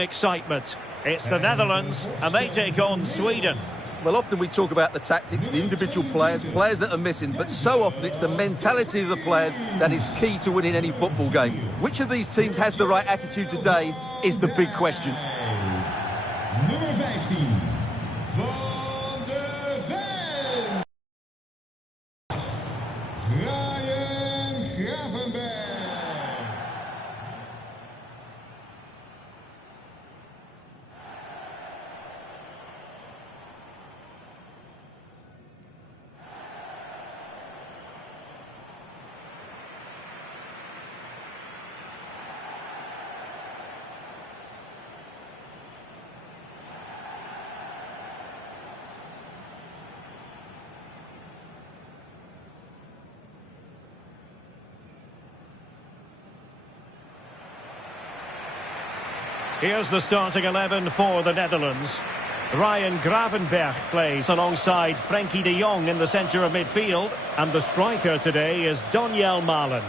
Excitement. It's the Netherlands and they take on Sweden. Well, often we talk about the tactics, the individual players that are missing, but so often it's the mentality of the players that is key to winning any football game. Which of these teams has the right attitude today is the big question. Nummer 15 van de Ven. Ryan Gravenberg. Here's the starting 11 for the Netherlands. Ryan Gravenberg plays alongside Frenkie de Jong in the centre of midfield. And the striker today is Donyell Malen.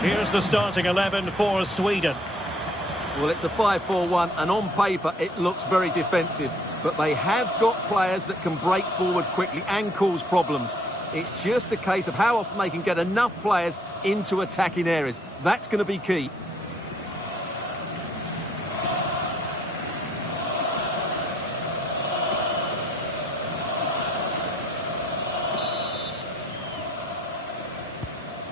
Here's the starting 11 for Sweden. Well, it's a 5-4-1, and on paper it looks very defensive. But they have got players that can break forward quickly and cause problems. It's just a case of how often they can get enough players into attacking areas. That's going to be key.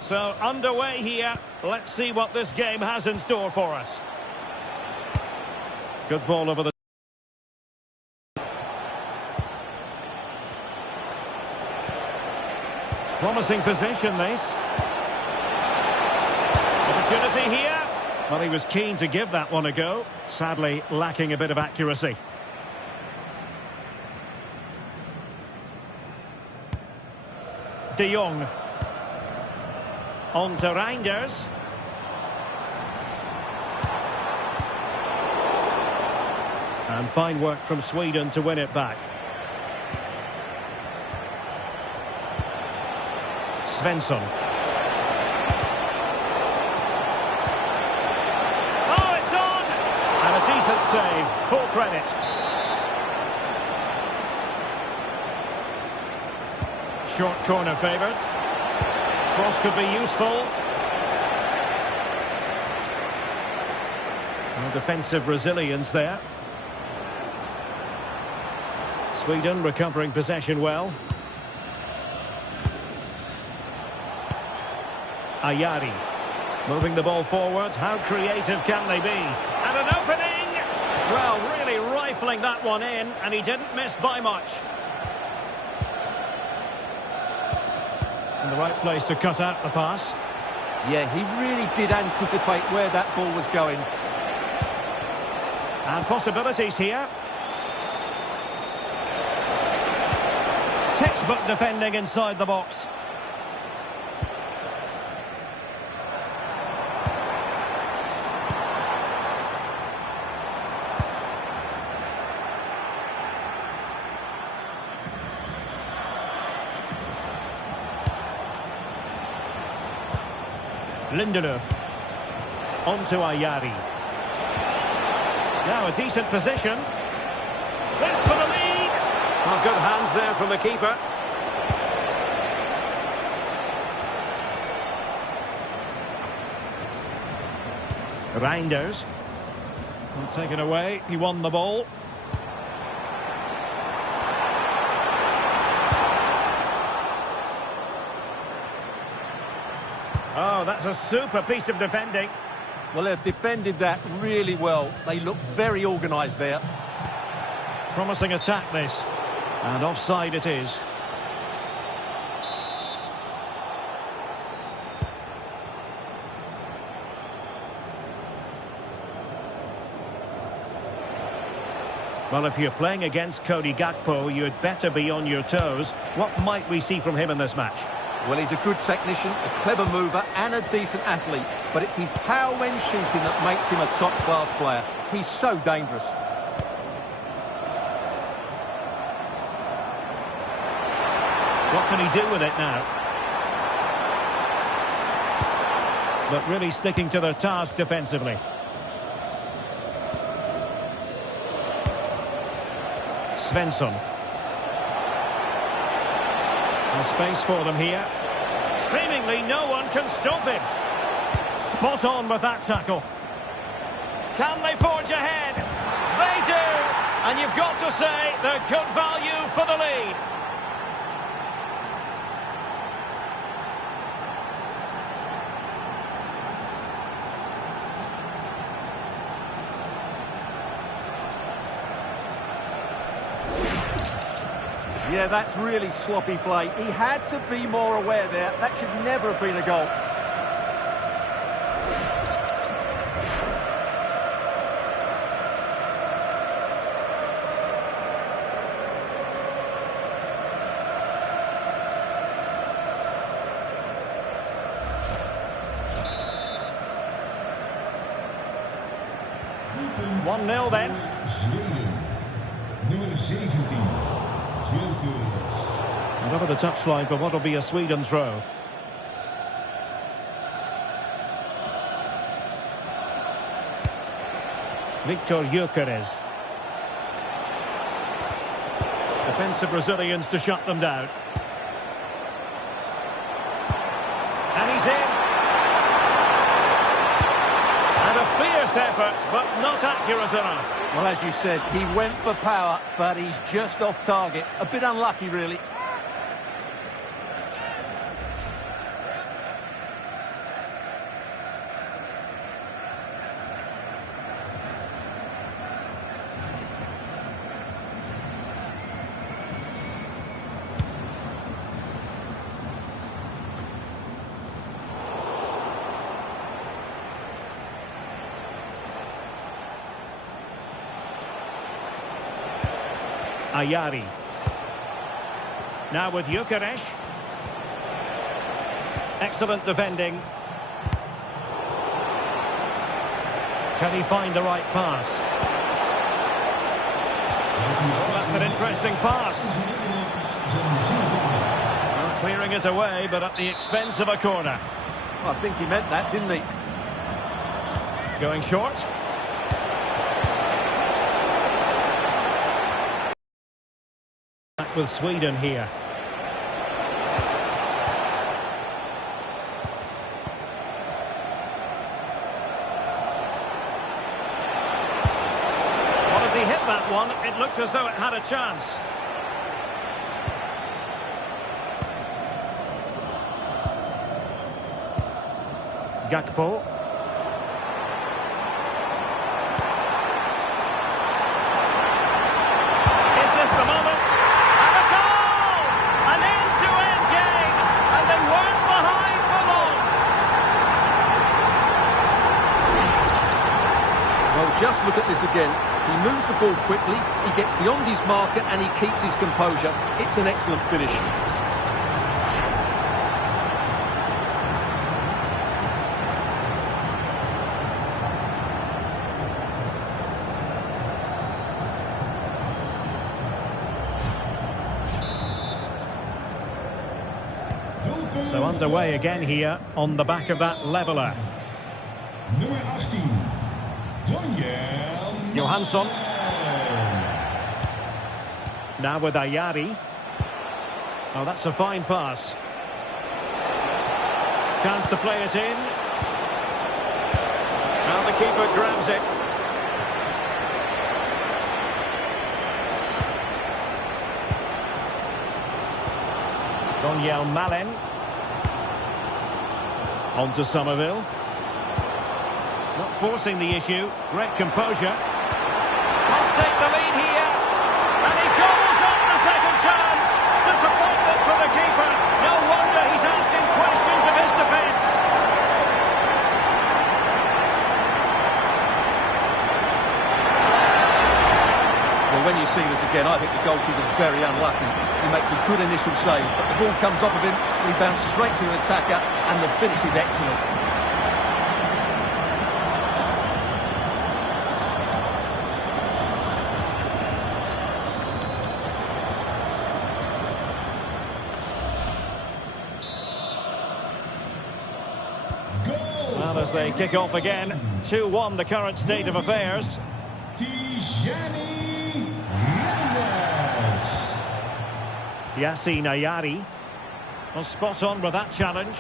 So underway here. Let's see what this game has in store for us. Good ball over the... Promising position, this. Opportunity here. Well, he was keen to give that one a go. Sadly, lacking a bit of accuracy. De Jong. On to Reinders. And fine work from Sweden to win it back. Svensson. Oh, it's on! And a decent save. Full credit. Short corner favoured. Cross could be useful. No defensive resilience there. Sweden recovering possession well. Ayari moving the ball forward. How creative can they be? And an opening! Well, really rifling that one in, and he didn't miss by much. In the right place to cut out the pass. Yeah, he really did anticipate where that ball was going. And possibilities here. Textbook defending inside the box. Lindelöf. On to Ayari. Now a decent position. This for the lead. Oh, good hands there from the keeper. Reinders. Well, taken away. He won the ball. Oh, that's a super piece of defending. Well, they've defended that really well. They look very organised there. Promising attack, this. And offside it is. Well, if you're playing against Cody Gakpo, you'd better be on your toes. What might we see from him in this match? Well, he's a good technician, a clever mover and a decent athlete. But it's his power when shooting that makes him a top-class player. He's so dangerous. What can he do with it now? But really sticking to their task defensively. Svensson. There's space for them here. Seemingly no one can stop him. Spot on with that tackle. Can they forge ahead? They do! And you've got to say they're good value for the lead. Yeah, that's really sloppy play. He had to be more aware there. That should never have been a goal. Doelpunt 1-0 then. Zweden. Nummer 17. And over the touchline for what will be a Sweden throw. Victor Gyökeres. Defensive Brazilians to shut them down. And he's in. And a fierce effort, but not accurate enough. Well, as you said, he went for power, but he's just off target. A bit unlucky, really. Ayari. Now with Gyökeres. Excellent defending. Can he find the right pass? Oh, that's an interesting pass. Well, clearing it away, but at the expense of a corner. Well, I think he meant that, didn't he? Going short. Back with Sweden here. Well, as he hit that one, it looked as though it had a chance. Gakpo. Just look at this again. He moves the ball quickly, he gets beyond his marker and he keeps his composure. It's an excellent finish. So underway again here on the back of that leveller. Nummer 18. Johansson. Now with Ayari. Oh, that's a fine pass. Chance to play it in. Now the keeper grabs it. Daniel Malen. On to Somerville. Not forcing the issue. Great composure. Must take the lead here. And he gobbles up the second chance. Disappointment for the keeper. No wonder he's asking questions of his defence. Well, sealers again. I think the goalkeeper's very unlucky. He makes a good initial save, but the ball comes off of him, rebounds straight to the attacker, and the finish is excellent. Well, as they kick off again, 2-1 the current state of affairs. Yassine Ayari was spot on with that challenge.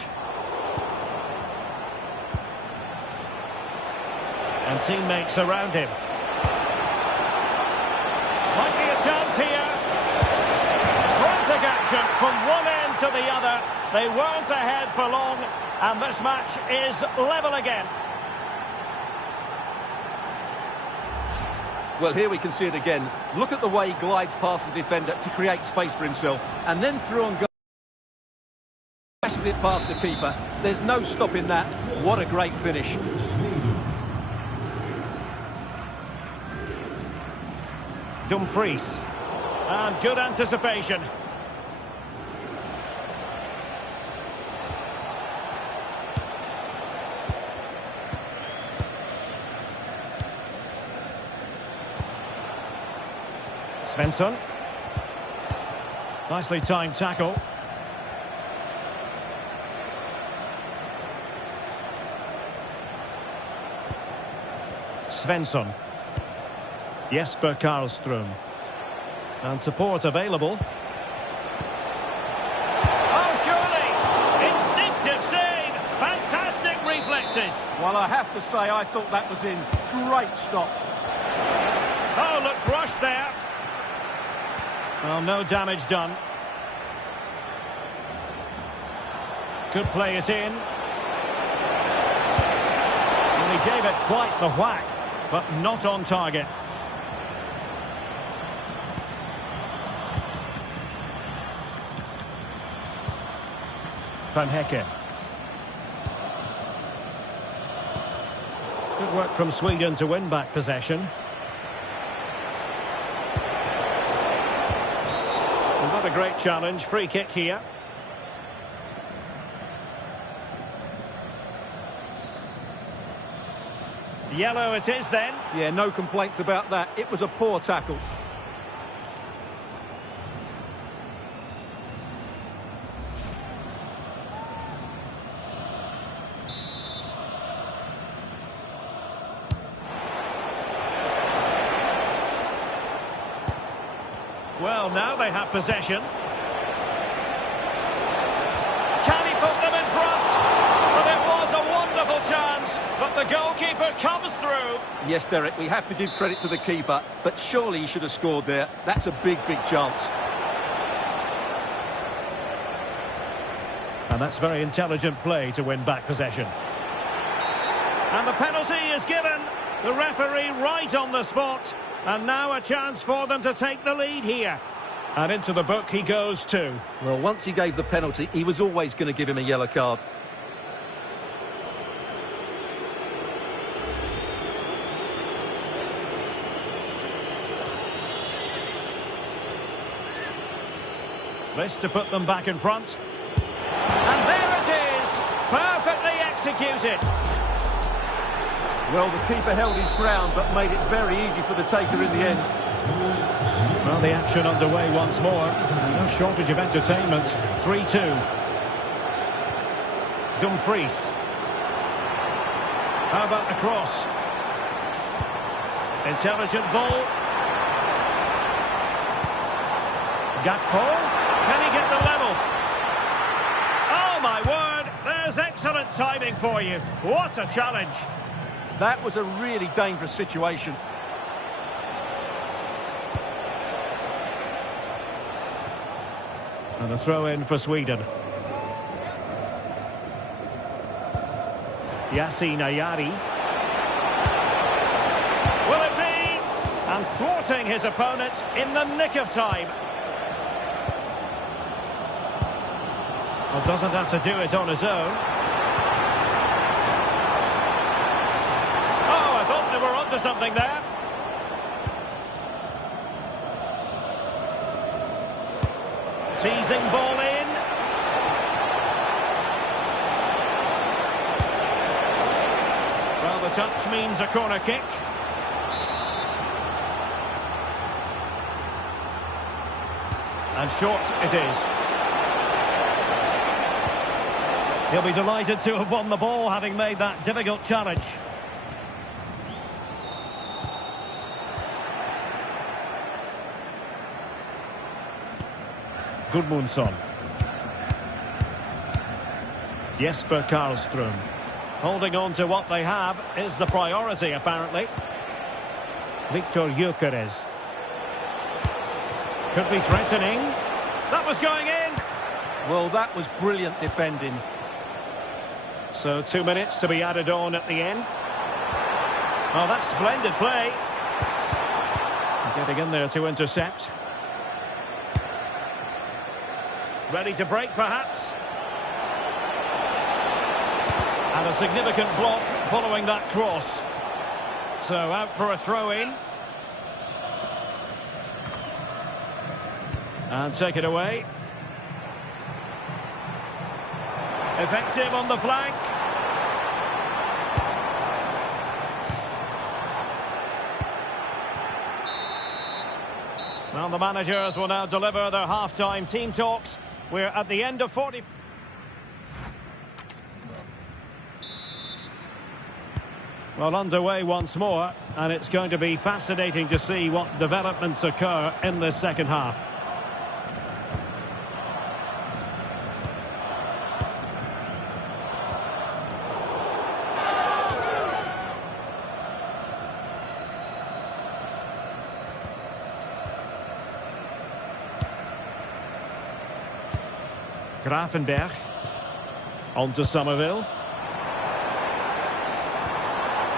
And teammates around him. Might be a chance here. Frantic action from one end to the other. They weren't ahead for long, and this match is level again. Well, here we can see it again. Look at the way he glides past the defender to create space for himself, and then through on goal. Smashes it past the keeper. There's no stopping that. What a great finish. Dumfries. And good anticipation. Svensson. Nicely timed tackle. Svensson. Jesper Karlström. And support available. Oh, surely! Instinctive save! Fantastic reflexes! Well, I have to say, I thought that was in. Great stop. Oh, looked rushed there. Well, no damage done. Could play it in. And he gave it quite the whack, but not on target. Van Hecke. Good work from Sweden to win back possession. Not a great challenge. Free kick here. Yellow it is then. Yeah, no complaints about that. It was a poor tackle. Well, now they have possession. Can he put them in front? Well, it was a wonderful chance, but the goalkeeper comes through. Yes, Derek, we have to give credit to the keeper, but surely he should have scored there. That's a big, big chance. And that's very intelligent play to win back possession. And the penalty is given. The referee right on the spot. And now a chance for them to take the lead here. And into the book he goes too. Well, once he gave the penalty, he was always going to give him a yellow card. This to put them back in front. And there it is! Perfectly executed. Well, the keeper held his ground, but made it very easy for the taker in the end. Well, the action underway once more. No shortage of entertainment. 3-2. Dumfries. How about the cross? Intelligent ball. Gakpo. Can he get the level? Oh, my word. There's excellent timing for you. What a challenge. That was a really dangerous situation. And a throw-in for Sweden. Yassine Ayari. Will it be? And thwarting his opponent in the nick of time. Well, doesn't have to do it on his own. Oh, I thought they were onto something there. Teasing ball in. Well, the touch means a corner kick. And short it is. He'll be delighted to have won the ball, having made that difficult challenge. Gudmundsson. Jesper Karlström. Holding on to what they have is the priority, apparently. Victor Gyökeres. Could be threatening. That was going in. Well, that was brilliant defending. So 2 minutes to be added on at the end. Oh, that's splendid play. Getting in there to intercept. Ready to break, perhaps. And a significant block following that cross. So out for a throw-in. And take it away. Effective on the flank. Well, the managers will now deliver their half-time team talks. We're at the end of 40... Well, underway once more, and it's going to be fascinating to see what developments occur in this second half. Grafenberg. On to Somerville.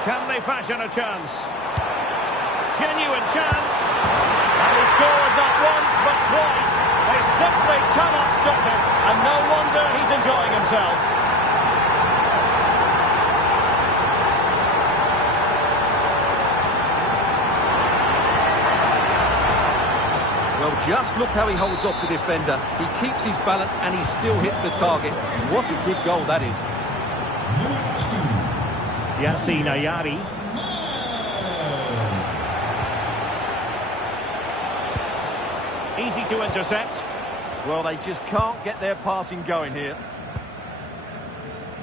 Can they fashion a chance? Genuine chance. And he scored not once but twice. They simply cannot stop him. And no wonder he's enjoying himself. Well, just look how he holds off the defender. He keeps his balance and he still hits the target. What a good goal that is. Yassine Ayari. Easy to intercept. Well, they just can't get their passing going here.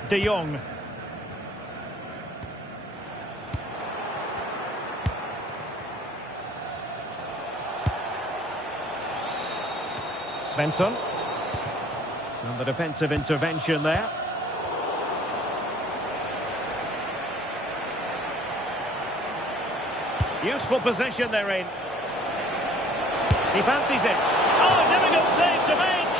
De Jong. Svensson. And the defensive intervention there. Useful position they're in. He fancies it. Oh, difficult save to make.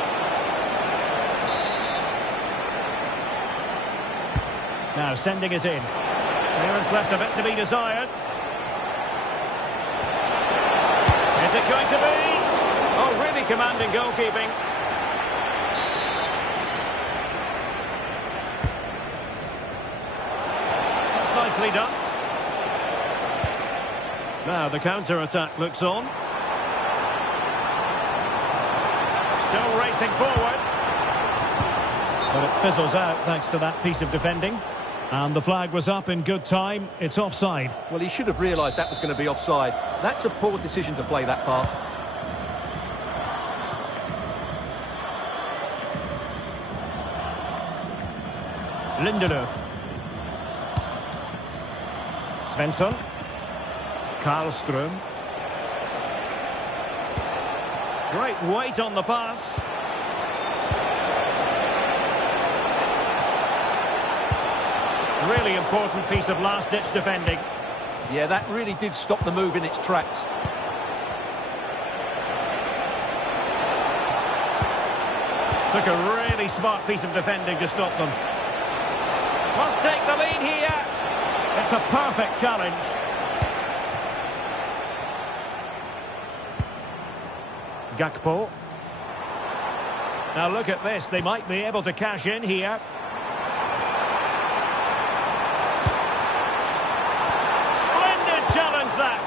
Now sending it in. Clearance left a bit to be desired. Is it going to be? Oh, really commanding goalkeeping. That's nicely done. Now the counter-attack looks on. Still racing forward. But it fizzles out thanks to that piece of defending. And the flag was up in good time. It's offside. Well, he should have realised that was going to be offside. That's a poor decision to play that pass. Lindelöf. Svensson. Karlström. Great weight on the pass. Really important piece of last-ditch defending. Yeah, that really did stop the move in its tracks. Took a really smart piece of defending to stop them. Must take the lead here. It's a perfect challenge. Gakpo. Now look at this. They might be able to cash in here. Splendid challenge, that.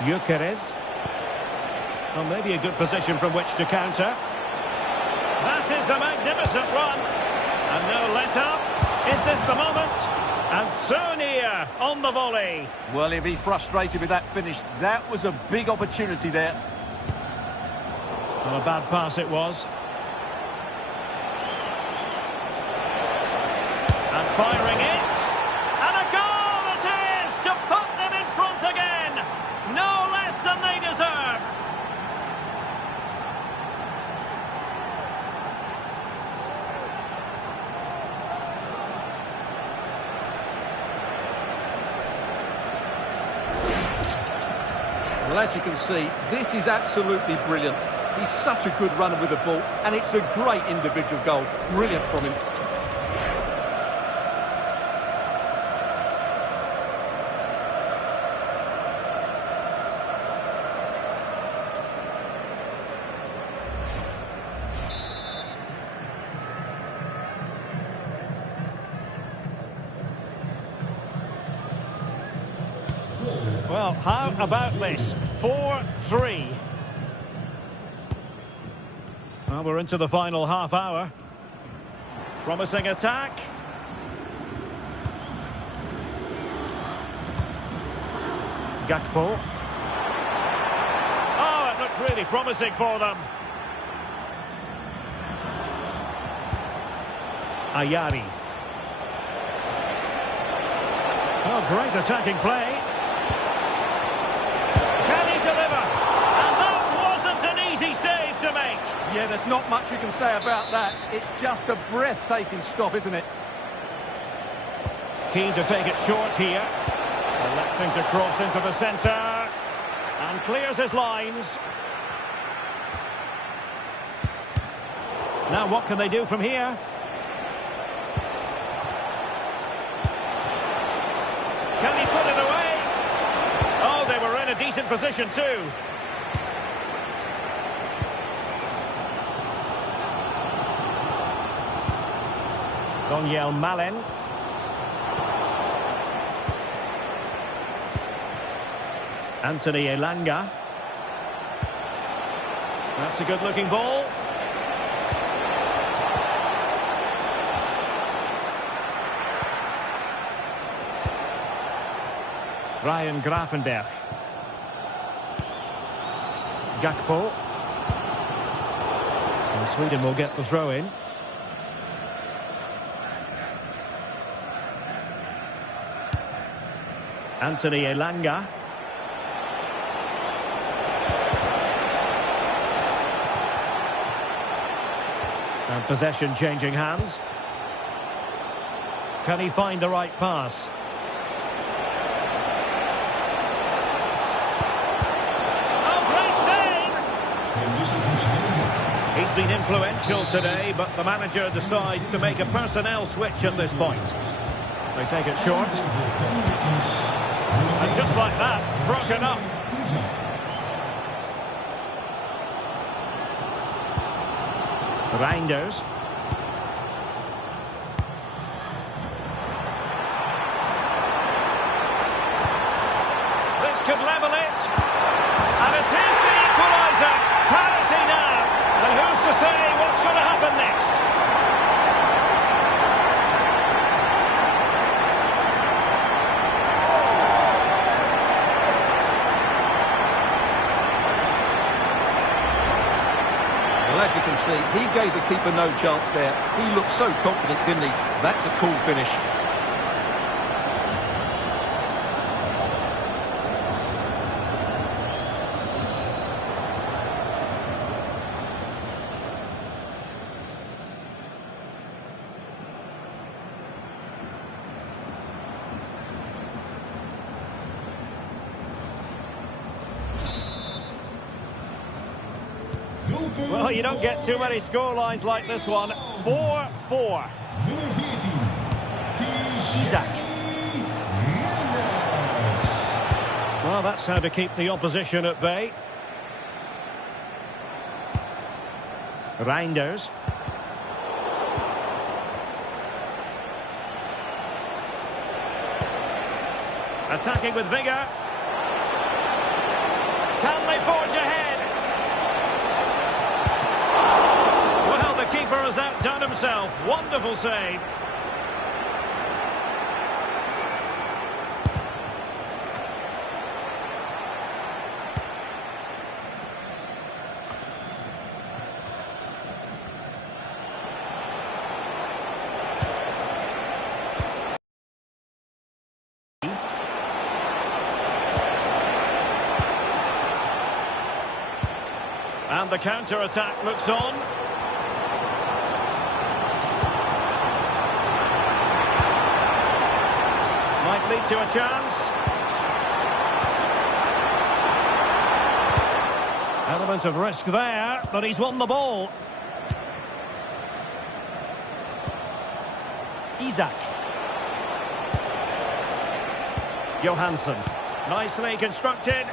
Gyökeres. Well, maybe a good position from which to counter. That is a magnificent run. And no let-up. Is this the moment? And so near on the volley. Well, he'll be frustrated with that finish. That was a big opportunity there. Well, a bad pass it was. And firing it. And a goal it is to put them in front again. No less than they deserve. Well, as you can see, this is absolutely brilliant. He's such a good runner with the ball, and it's a great individual goal. Brilliant from him. Well, how about this? 4-3. Well, we're into the final half hour. Promising attack. Gakpo. Oh, it looked really promising for them. Ayari. Oh, great attacking play. Can he deliver? And that wasn't an easy save to make. Yeah, there's not much you can say about that. It's just a breathtaking stop, isn't it? Keen to take it short here. Electing to cross into the centre. And clears his lines. Now what can they do from here? Can he put it away? Oh, they were in a decent position too. Daniel Malen. Anthony Elanga. That's a good-looking ball. Ryan Gravenberch. Gakpo. And Sweden will get the throw in. Anthony Elanga. And possession changing hands. Can he find the right pass? He's been influential today, but the manager decides to make a personnel switch at this point. They take it short. And just like that, broken up. Reinders. This could level it. And it is the equaliser. Parity now. And who's to say what's going to happen next? Well, as you can see, he gave the keeper no chance there. He looked so confident, didn't he? That's a cool finish. Well, you don't get too many scorelines like this one. 4-4. Isaac. Well, that's how to keep the opposition at bay. Reinders. Attacking with vigour. Can they forge ahead? himself. Wonderful save. And the counter-attack looks on. Might lead to a chance. Element of risk there, but he's won the ball. Isak. Johansson. Nicely constructed.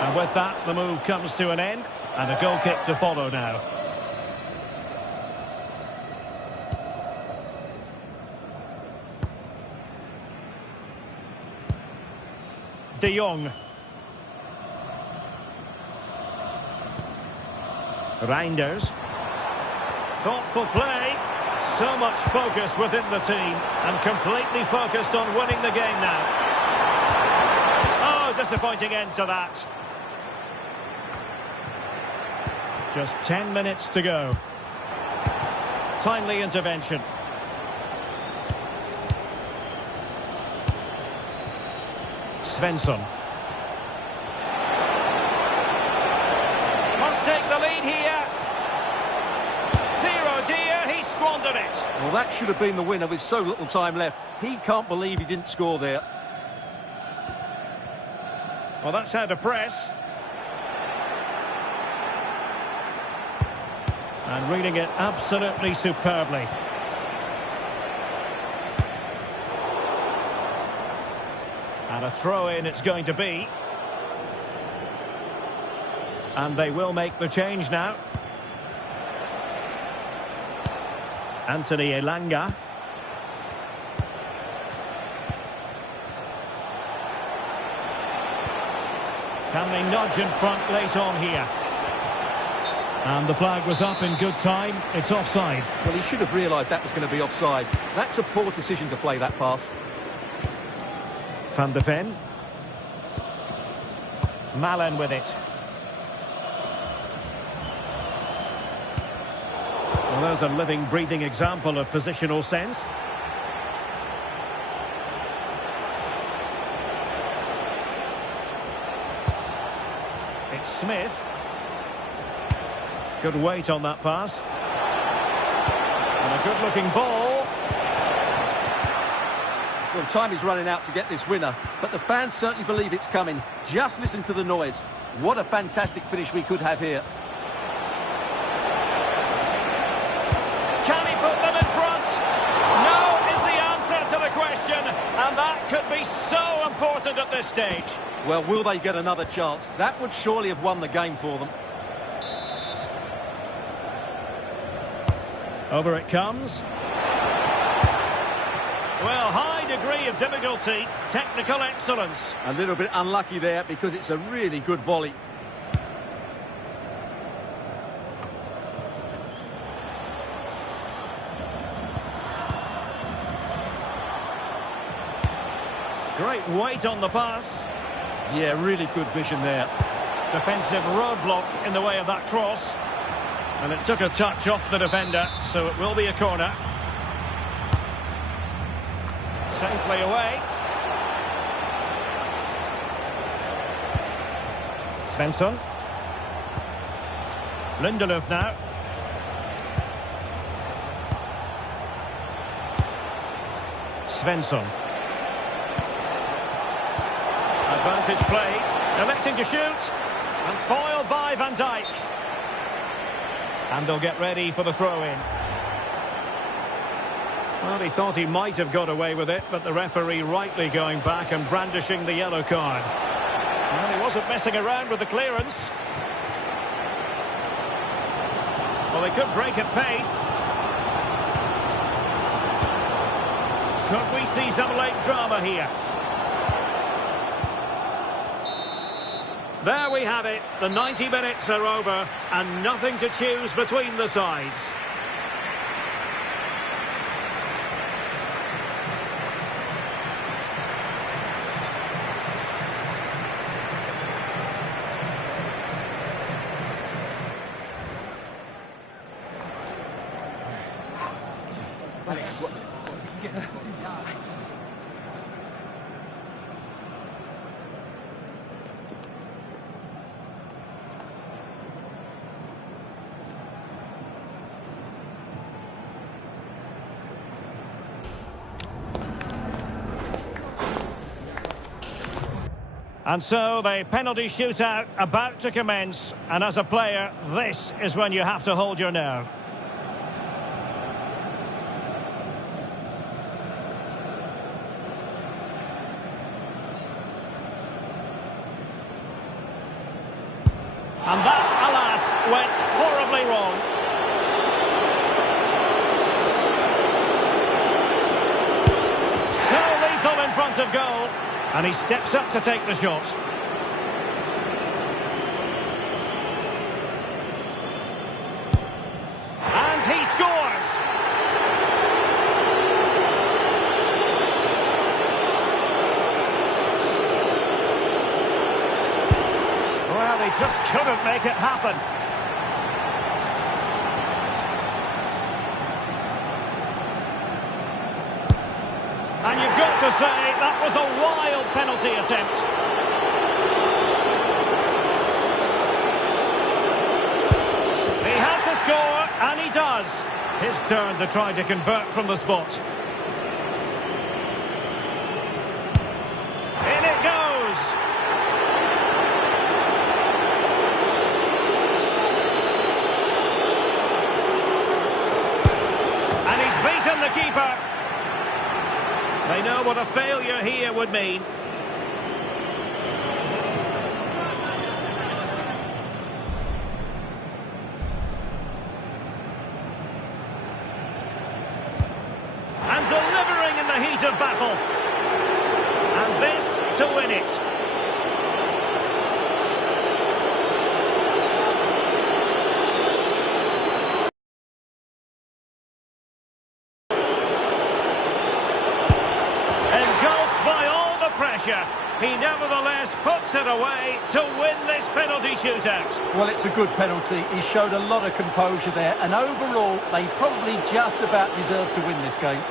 And with that, the move comes to an end, and a goal kick to follow now. De Jong. Reinders. Thoughtful play. So much focus within the team, and completely focused on winning the game now. Oh, disappointing end to that. Just 10 minutes to go. Timely intervention. Svensson. Must take the lead here. Dear oh dear, he squandered it. Well, that should have been the winner with so little time left. He can't believe he didn't score there. Well, that's how to press. And reading it absolutely superbly. And a throw-in it's going to be. And they will make the change now. Anthony Elanga. Can they nudge in front late on here? And the flag was up in good time. It's offside. Well, he should have realised that was going to be offside. That's a poor decision to play that pass. Van de Ven. Malen with it. Well, there's a living, breathing example of positional sense. It's Smith. Good weight on that pass. And a good-looking ball. Well, time is running out to get this winner, but the fans certainly believe it's coming. Just listen to the noise. What a fantastic finish we could have here. Can he put them in front? No is the answer to the question, and that could be so important at this stage. Well, will they get another chance? That would surely have won the game for them. Over it comes. Well, high degree of difficulty, technical excellence. A little bit unlucky there because it's a really good volley. Great weight on the pass. Yeah, really good vision there. Defensive roadblock in the way of that cross. And it took a touch off the defender, so it will be a corner. Safely away. Svensson. Lindelöf now. Svensson. Advantage play. Electing to shoot. And foiled by Van Dijk. And they'll get ready for the throw-in. Well, he thought he might have got away with it, but the referee rightly going back and brandishing the yellow card. Well, he wasn't messing around with the clearance. Well, they could break at pace. Could we see some late drama here? There we have it. The 90 minutes are over and nothing to choose between the sides. And so the penalty shootout about to commence, and as a player, this is when you have to hold your nerve. And that, alas, went horribly wrong. So lethal in front of goal. And he steps up to take the shot. And he scores! Well, he just couldn't make it happen. And you've got to say, that was a wild penalty attempt. He had to score, and he does. His turn to try to convert from the spot. In it goes. And he's beaten the keeper. They know what a failure here would mean. And delivering in the heat of battle. And this to win it. Engulfed by all the pressure, he nevertheless puts it away to win this penalty shootout. Well, it's a good penalty. He showed a lot of composure there, and overall, they probably just about deserved to win this game.